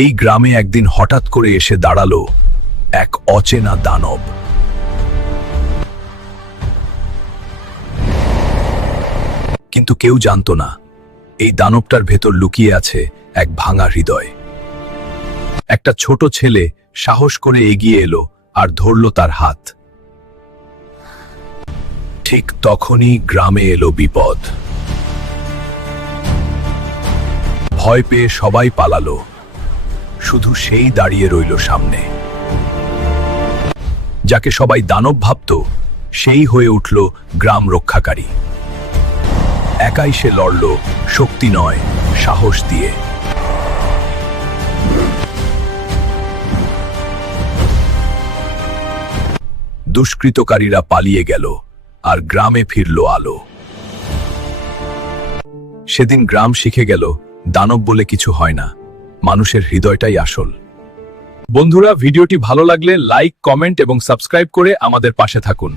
এই গ্রামে একদিন হঠাৎ করে এসে দাঁড়ালো এক অচেনা দানব। কিন্তু কেউ জানতো না এই দানবটার ভেতর লুকিয়ে আছে এক ভাঙা হৃদয়। একটা ছোট ছেলে সাহস করে এগিয়ে এলো আর ধরল তার হাত। ঠিক তখনই গ্রামে এলো বিপদ। ভয় পেয়ে সবাই পালালো, শুধু সেই দাঁড়িয়ে রইল সামনে। যাকে সবাই দানব ভাবত, সেই হয়ে উঠল গ্রাম রক্ষাকারী। একাই সে লড়ল, শক্তি নয়, সাহস দিয়ে। দুষ্কৃতকারীরা পালিয়ে গেল আর গ্রামে ফিরল আলো। সেদিন গ্রাম শিখে গেল দানব বলে কিছু হয় না, মানুষের হৃদয়টাই আসল। বন্ধুরা, ভিডিওটি ভালো লাগলে লাইক, কমেন্ট এবং সাবস্ক্রাইব করে আমাদের পাশে থাকুন।